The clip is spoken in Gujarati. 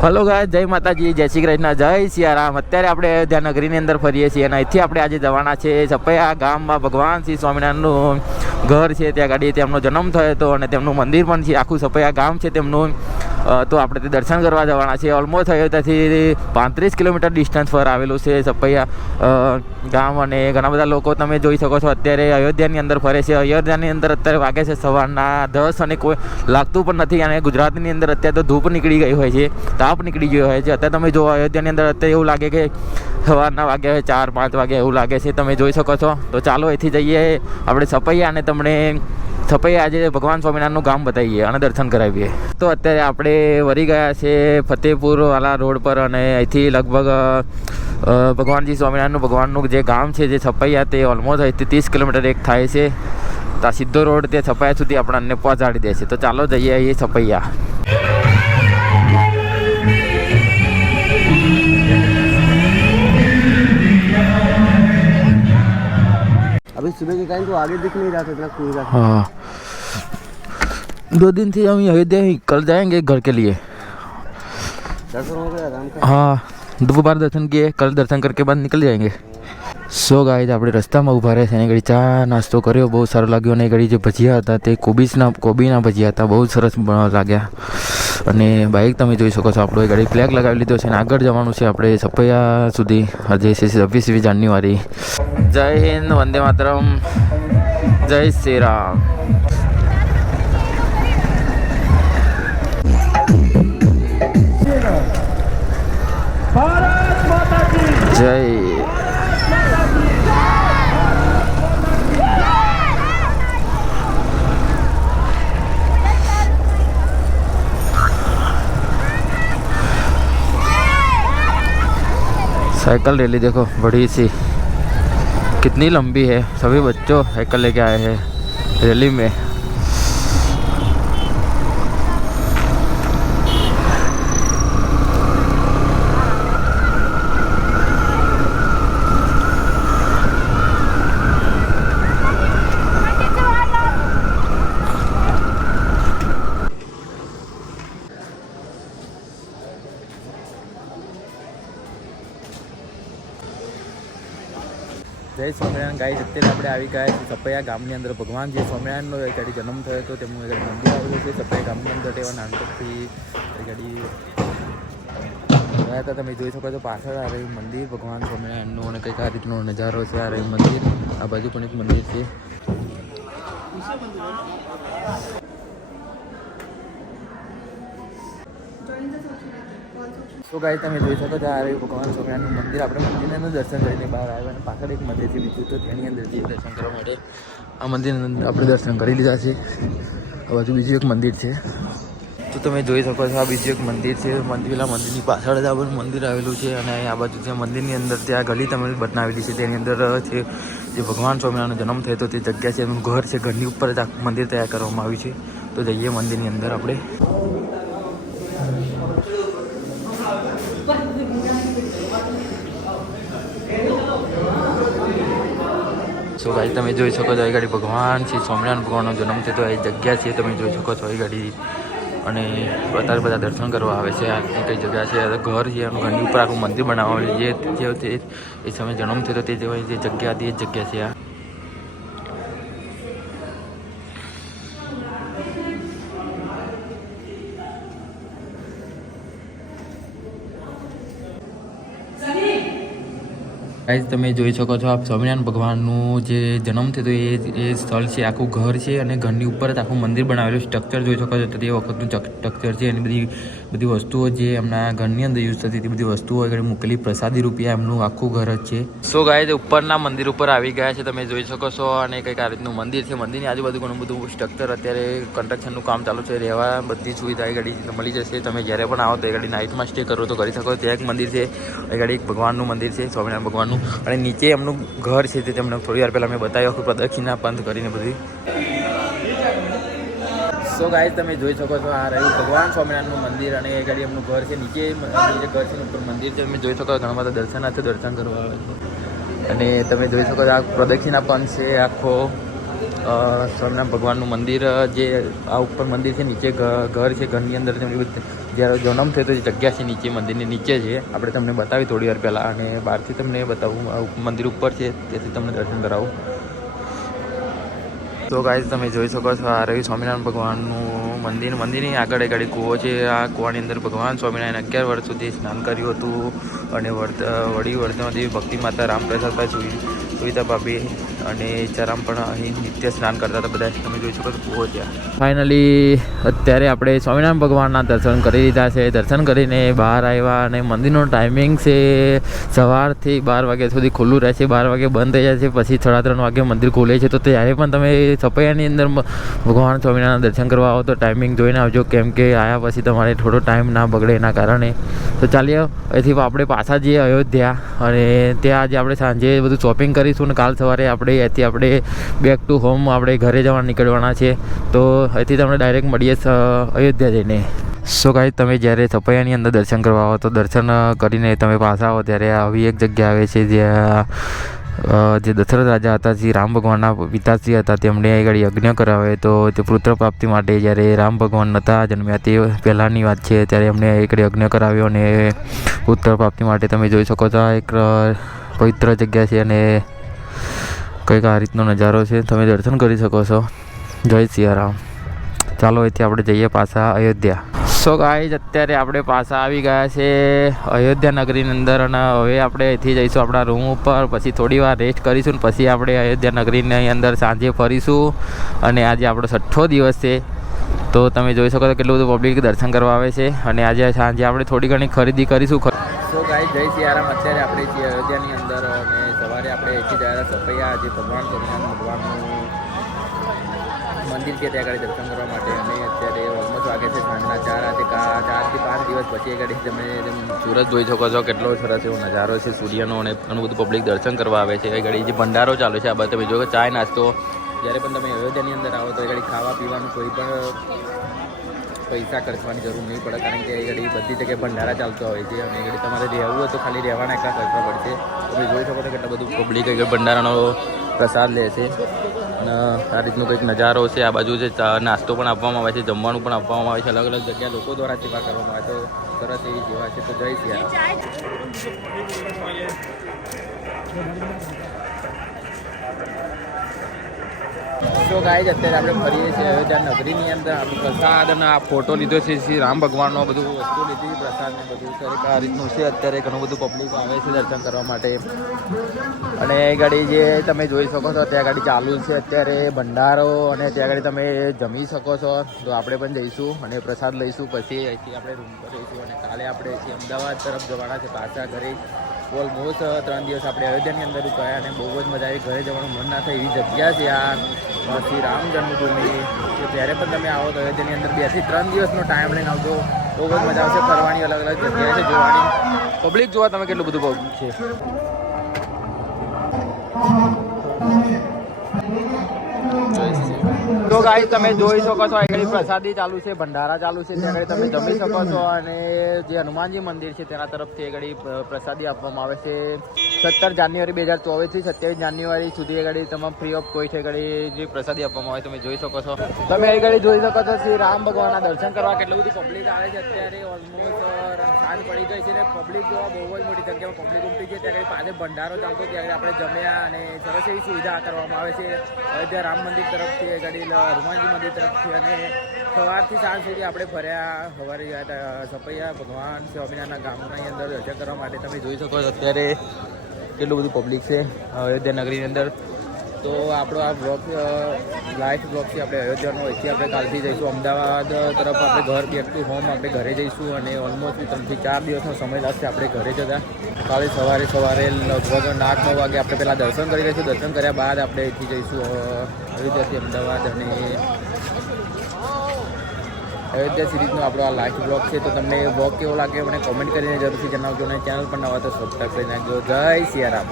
હલો ગાય, જય માતાજી, જય શ્રી કૃષ્ણ, જય સિયારામ। અત્યારે આપણે અયોધ્યા નગરીની અંદર ફરીએ છીએ અને અહીંથી આપણે આજે જવાના છે સપૈયા ગામમાં ભગવાન શ્રી સ્વામિનારાયણનું ઘર છે। ત્યાં ગાડી તેમનો જન્મ થયો હતો અને તેમનું મંદિર પણ છે, આખું સપૈયા ગામ છે તેમનું। તો આપણે તે દર્શન કરવા જવાના છે। ઓલમોસ્ટ અયોધ્યાથી 35 કિલોમીટર ડિસ્ટન્સ પર આવેલું છે સપૈયા ગામ અને ઘણા બધા લોકો તમે જોઈ શકો છો અત્યારે અયોધ્યાની અંદર ફરે છે। અયોધ્યાની અંદર અત્યારે વાગે છે સવારના 10 અને કોઈ લાગતું પણ નથી અને ગુજરાતની અંદર અત્યારે તો ધૂપ નીકળી ગઈ હોય છે, તાપ નીકળી ગયો હોય છે। અત્યારે તમે જો અયોધ્યાની અંદર અત્યારે એવું લાગે કે સવારના વાગ્યા હોય 4-5 વાગે એવું લાગે છે, તમે જોઈ શકો છો। તો ચાલો અહીંથી જઈએ આપણે સપૈયા અને તમને સપૈયા આજે ભગવાન સ્વામિનારાયણનું ગામ બતાવીએ અને દર્શન કરાવીએ। તો અત્યારે આપણે વળી ગયા છે ફતેહપુર વાલા રોડ પર અને અહીંથી લગભગ ભગવાનજી સ્વામિનારાયણનું ભગવાનનું જે ગામ છે જે સપૈયા તે ઓલમોસ્ટ અહીંથી 30 કિલોમીટર એક થાય છે। તો આ સીધો રોડ તે સપૈયા સુધી આપણને પહોંચાડી દેશે। તો ચાલો જઈએ અહીં સપૈયા। अभी सुबह के टाइम तो आगे दिख नहीं रहा था इतना कोहरा। हाँ, 2 दिन से हम अयोध्या ही कल जाएंगे घर के लिए। दर्शन हो गया आराम का? हाँ, दोबारा दर्शन किए, कल दर्शन करके बाद निकल जाएंगे। સો ગાઈઝ આપણે રસ્તામાં ઊભા રહે છે અને ઘડી ચા નાસ્તો કર્યો, બહુ સારો લાગ્યો। અને ઘડી જે ભજીયા હતા તે કોબીના ભજીયા હતા, બહુ સરસ લાગ્યા। અને બાઇક તમે જોઈ શકો છો આપણો એ ગાડી ફ્લેગ લગાવી લીધો છે અને આગળ જવાનું છે આપણે સપૈયા સુધી। આજે છે 26મી જાન્યુઆરી। જય હિન્દ, વંદે માતરમ, જય શ્રી રામ। જય साइकिल रैली देखो बड़ी सी, कितनी लंबी है। सभी बच्चों साइकिल लेके आए हैं रैली में। જય સ્વામિનારાયણ ગાઈઝ, અત્યારે આપણે આવી ગયા છીએ સપૈયા ગામની અંદર। ભગવાન જે સ્વામિનારાયણનો એ ગાડી જન્મ થયો હતો તેમનું એ ગાડી મંદિર આવેલું છે સપૈયા ગામની અંદર। એવા નાનપણથી એ ગાડી ગયા હતા, તમે જોઈ શકો છો। પાછળ આ રહ્યું મંદિર ભગવાન સ્વામિનારાયણનું અને કંઈક આ રીતનો નજારો છે। આ રહ્યું મંદિર, આ બાજુ પણ એક મંદિર છે। તો ગાઈઝ તમે જોઈ શકો છો આ રહ્યું ભગવાન સ્વામિનારાયણનું મંદિર। આપણે મંદિરના દર્શન કરીને બહાર આવ્યા અને પાછળ એક મંદિર છે બીજું, તો તેની અંદર જે દર્શન કરવા માટે આ મંદિરની અંદર આપણે દર્શન કરી લીધા છે। આ બાજુ બીજું એક મંદિર છે, તો તમે જોઈ શકો છો આ બીજું એક મંદિર છે। પેલા મંદિરની પાછળ જ આ મંદિર આવેલું છે અને આ બાજુ જે મંદિરની અંદર ત્યાં ગલી તમે બનાવેલી છે તેની અંદર છે જે ભગવાન સ્વામિનારાયણનો જન્મ થયો હતો તે જગ્યા છે, એનું ઘર છે, ઘરની ઉપર જ આ મંદિર તૈયાર કરવામાં આવ્યું છે। તો જઈએ મંદિરની અંદર આપણે। સો ગાડી તમે જોઈ શકો છો એ ગાડી ભગવાન શ્રી સ્વામિનારાયણ ભગવાનનો જન્મ થયો એ જગ્યા છે, તમે જોઈ શકો છો એ ગાડી। અને અત્યારે બધા દર્શન કરવા આવે છે। આ કઈ જગ્યા છે, ઘર છે, એનું ઘરની ઉપર આખું મંદિર બનાવવામાં જે એ સમયે જન્મ થયો તે જે જગ્યા હતી એ જ જગ્યા છે આ। ગાઈઝ તમે જોઈ શકો છો આપ સ્વામિનારાયણ ભગવાનનું જે જન્મ થયો એ સ્થળ છે, આખું ઘર છે અને ઘરની ઉપર જ આખું મંદિર બનાવેલું સ્ટ્રક્ચર જોઈ શકો છો। તો તે વખતનું સ્ટ્રક્ચર છે એની બધી વસ્તુઓ જે એમના ઘરની અંદર યુઝ થતી હતી બધી વસ્તુઓ આગળ મૂકેલી પ્રસાદી રૂપિયા એમનું આખું ઘર જ છે। સો ગાઈઝ ઉપરના મંદિર ઉપર આવી ગયા છે, તમે જોઈ શકો છો। અને કંઈક આ રીતનું મંદિર છે, મંદિરની આજુબાજુ ઘણું બધું સ્ટ્રક્ચર અત્યારે કન્સ્ટ્રક્શનનું કામ ચાલુ છે। રહેવા બધી સુવિધા એ ગાડી મળી જશે, તમે જ્યારે પણ આવો તો એ ગાડી નાઇટમાં સ્ટે કરો તો કરી શકો। ત્યાં એક મંદિર છે, એ ગાડી એક ભગવાનનું મંદિર છે, સ્વામિનારાયણ ભગવાનનું। અને નીચે એમનું ઘર છે તે તમને થોડી વાર પહેલાં મેં બતાવ્યું આખું પ્રદક્ષિણા પંથ કરીને બધી। સો ગાઈઝ તમે જોઈ શકો છો આ રહ્યું ભગવાન સ્વામિનારાયણનું મંદિર અને એ ગાડી એમનું ઘર છે। નીચે જે ઘર છે ઉપર મંદિર છે, તમે જોઈ શકો છો ઘણા બધા દર્શનાર્થી દર્શન કરવા આવે છે। અને તમે જોઈ શકો છો આ પ્રદક્ષિણા પંથ છે આખો સ્વામિનારાયણ ભગવાનનું મંદિર, જે આ ઉપર મંદિર છે, નીચે ઘર છે, ઘરની અંદર તેમની જ્યારે જન્મ થયો તો જે જગ્યા છે નીચે મંદિરની નીચે છે, આપણે તમને બતાવી થોડી વાર પહેલાં, અને બહારથી તમને બતાવું મંદિર ઉપર છે તેથી તમને દર્શન કરાવું. તો ગાઈઝ તમે જોઈ શકો છો આ રવિ સ્વામિનારાયણ ભગવાનનું મંદિરની આગળ એક કૂવો છે. આ કૂવાની અંદર ભગવાન સ્વામિનારાયણ 11 વર્ષ સુધી સ્નાન કર્યું હતું, અને વળી વર્તમાનદેવી ભક્તિ માતા રામપ્રસાદભાઈ સુવિધા ભાભી અને ઈચ્છારામ પણ અહીં નિત્ય સ્નાન કરતા હતા. બધા તમે જોઈ શકો છો કૂવો ત્યાં. ફાઇનલી અત્યારે આપણે સ્વામિનારાયણ ભગવાનના દર્શન કરી લીધા છે. દર્શન કરીને બહાર આવ્યા, અને મંદિરનો ટાઈમિંગ છે સવારથી 12 વાગ્યા સુધી ખુલ્લું રહેશે, 12 વાગે બંધ થઈ જાય છે, પછી 3:30 વાગે મંદિર ખુલે છે. તો ત્યારે પણ તમે સપૈયાની અંદર ભગવાન સ્વામિનારાયણ દર્શન કરવા આવો તો ટાઈમિંગ જોઈને આવજો, કેમ કે આવ્યા પછી તમારે થોડો ટાઈમ ના બગડે એના કારણે. તો ચાલીએ અહીંથી આપણે પાછા જઈએ અયોધ્યા, અને ત્યાં આજે આપણે સાંજે બધું શોપિંગ કરીશું, અને કાલ સવારે અહીંથી આપણે બેક ટુ હોમ આપણે ઘરે જવા નીકળવાના છે. તો અહીંથી તમને ડાયરેક્ટ મળીએ અયોધ્યા જઈને. સો ગાઈઝ તમે જ્યારે સપૈયાની અંદર દર્શન કરવા આવો તો દર્શન કરીને તમે પાછા આવો ત્યારે આવી એક જગ્યા આવે છે જ્યાં જે દશરથ રાજા હતા, જે રામ ભગવાનના પિતાશ્રી હતા, તેમણે આગળ યજ્ઞ કરાવે. તો તે પુત્ર પ્રાપ્તિ માટે જ્યારે રામ ભગવાન નહોતા જન્મ્યા તે પહેલાંની વાત છે, ત્યારે એમણે આગળ યજ્ઞ કરાવ્યો, અને પુત્ર પ્રાપ્તિ માટે તમે જોઈ શકો છો આ એક પવિત્ર જગ્યા છે, અને કંઈક આ રીતનો નજારો છે, તમે દર્શન કરી શકો છો. જય સિયારામ. ચાલો અહીંથી આપણે જઈએ પાછા અયોધ્યા. સો ગાઈઝ અત્યારે આપણે પાછા આવી ગયા છે અયોધ્યા નગરીની અંદર, અને હવે આપણે અહીંથી જઈશું આપણા રૂમ ઉપર, પછી થોડી વાર રેસ્ટ કરીશું, ને પછી આપણે અયોધ્યા નગરીની અંદર સાંજે ફરીશું. અને આજે આપણો 6થો દિવસ છે, તો તમે જોઈ શકો છો કેટલું બધું પબ્લિક દર્શન કરવા આવે છે. અને આજે સાંજે આપણે થોડી ઘણી ખરીદી કરીશું. સો ગાઈઝ જય સિયારામ. અત્યારે આપણે છીએ અયોધ્યાની અંદર, અને સવારે આપણે અહીંથી ગયા સપૈયા જે ભગવાન ભગવાનનું મંદિર છે ત્યાં આગળ દર્શન કરવા માટે. અને અત્યારે ઓલમોસ્ટ વાગે છે સાંજના 4 થી 5 દિવસ પછી આગળ તમે સુરત જોઈ શકો છો કેટલો સરસ એવો નજારો છે સૂર્યનો, અને ઘણું બધું પબ્લિક દર્શન કરવા આવે છે. આગળ જે ભંડારો ચાલુ છે આ બધા તમે જો ચાય નાસ્તો, જ્યારે પણ તમે અયોધ્યાની અંદર આવો તો આગળ ખાવા પીવાનું કોઈ પણ પૈસા ખર્ચવાની જરૂર નહીં પડે, કારણ કે આગળ બધી જગ્યાએ ભંડારા ચાલતો હોય છે. અને આગળ તમારે રહેવું હોય તો ખાલી રહેવાના એટલા ખર્ચવા પડશે. તમે જોઈ શકો છો કેટલા બધું પબ્લિક આગળ ભંડારાનો પ્રસાદ લે છે. અને આ રીતનો કંઈક નજારો છે. આ બાજુ જે નાસ્તો પણ આપવામાં આવે છે, જમવાનું પણ આપવામાં આવે છે, અલગ અલગ જગ્યા લોકો દ્વારા સેવા કરવામાં આવે તો સરસ એવી સેવા છે. તો જય સિયારામ. તો ગાઈઝ અત્યારે આપણે ફરીએ છીએ અયોધ્યા નગરીની અંદર. આપણે પ્રસાદ અને આ ફોટો લીધો છે શ્રી રામ ભગવાનનો, બધું વસ્તુ લીધી પ્રસાદ ને બધું સરસ આ રીતનું છે. અત્યારે ઘણું બધું પબ્લિક આવે છે દર્શન કરવા માટે. અને એ ગાડી જે તમે જોઈ શકો છો ત્યાં ગાડી ચાલુ છે અત્યારે ભંડારો, અને ત્યાં ગાડી તમે જમી શકો છો. તો આપણે પણ જઈશું અને પ્રસાદ લઈશું, પછી અહીંથી આપણે રૂમ પર જઈશું, અને કાલે આપણે અહીંથી અમદાવાદ તરફ જવાના છે પાછા ઘરે. ઓલમોસ્ટ 3 દિવસ આપણે અયોધ્યાની અંદર ગયા, અને બહુ જ મજા આવી. ઘરે જવાનું મન ના થાય એવી જગ્યા છે આ શ્રી રામ જન્મભૂમિ. તો જ્યારે પણ તમે આવો તો અયોધ્યાની અંદર 2 થી 3 દિવસનો ટાઈમ લઈને આવજો, બહુ જ મજા આવશે. ફરવાની અલગ અલગ જગ્યા છે જોવાની. પબ્લિક જોવા તમે કેટલું બધું પબ્લિક છે. તો ગાઈસ તમે જોઈ શકો છો આગળ પ્રસાદી ચાલુ છે, ભંડારા ચાલુ છે, ત્યાં આગળ તમે જમી શકો છો. અને જે હનુમાનજી મંદિર છે તેના તરફથી આગળ પ્રસાદી આપવામાં આવે છે. 17 જાન્યુઆરી 2024 થી 27 જાન્યુઆરી સુધી આગળ તમામ ફ્રી ઓફ કોઈ છે આગળ જે પ્રસાદી આપવામાં આવે તમે જોઈ શકો છો. તમે આગળ જોઈ શકો છો શ્રી રામ ભગવાનના દર્શન કરવા કેટલું બધું પબ્લિક આવે છે. અત્યારે ઓલમોસ્ટ સાંજ પડી ગઈ છે, ને પબ્લિક જોવા બહુ જ મોટી સંખ્યામાં પબ્લિક ઉમટી છે. ત્યાં આગળ પાસે ભંડારો ચાલતો, ત્યારે આપણે જમ્યા, અને સરસ એવી સુવિધા કરવામાં આવે છે અયોધ્યા રામ મંદિર તરફથી આગળ હનુમાનજી મંદિર તરફથી. અને સવારથી સાંજ સુધી આપણે ફર્યા. સવારે ગયા હતા સપૈયા ભગવાન સ્વામિનારાયણના ગામની અંદર દર્શન કરવા માટે. તમે જોઈ શકો છો અત્યારે કેટલું બધું પબ્લિક છે અયોધ્યા નગરીની અંદર. તો આપણો આ બ્લોગ લાસ્ટ બ્લોગ છે આપણે અયોધ્યાનો. અહીંથી આપણે કાલથી જઈશું અમદાવાદ તરફ, આપણે ઘર બેક ટુ હોમ આપણે ઘરે જઈશું. અને ઓલમોસ્ટ 3 થી 4 દિવસનો સમય લાગશે આપણે ઘરે જતા. કાલે સવારે લગભગ 8-9 વાગે આપણે પહેલાં દર્શન કરી લઈશું. દર્શન કર્યા બાદ આપણે અહીંથી જઈશું અયોધ્યાથી અમદાવાદ. અને અયોધ્યા સિરીઝનો આપણો આ લાસ્ટ બ્લોગ છે. તો તમને બ્લોગ કેવો લાગે મને કોમેન્ટ કરીને જરૂરથી જણાવજો, અને ચેનલ પર નવા તો સબસ્ક્રાઈબ કરી નાખજો. જય સિયારામ.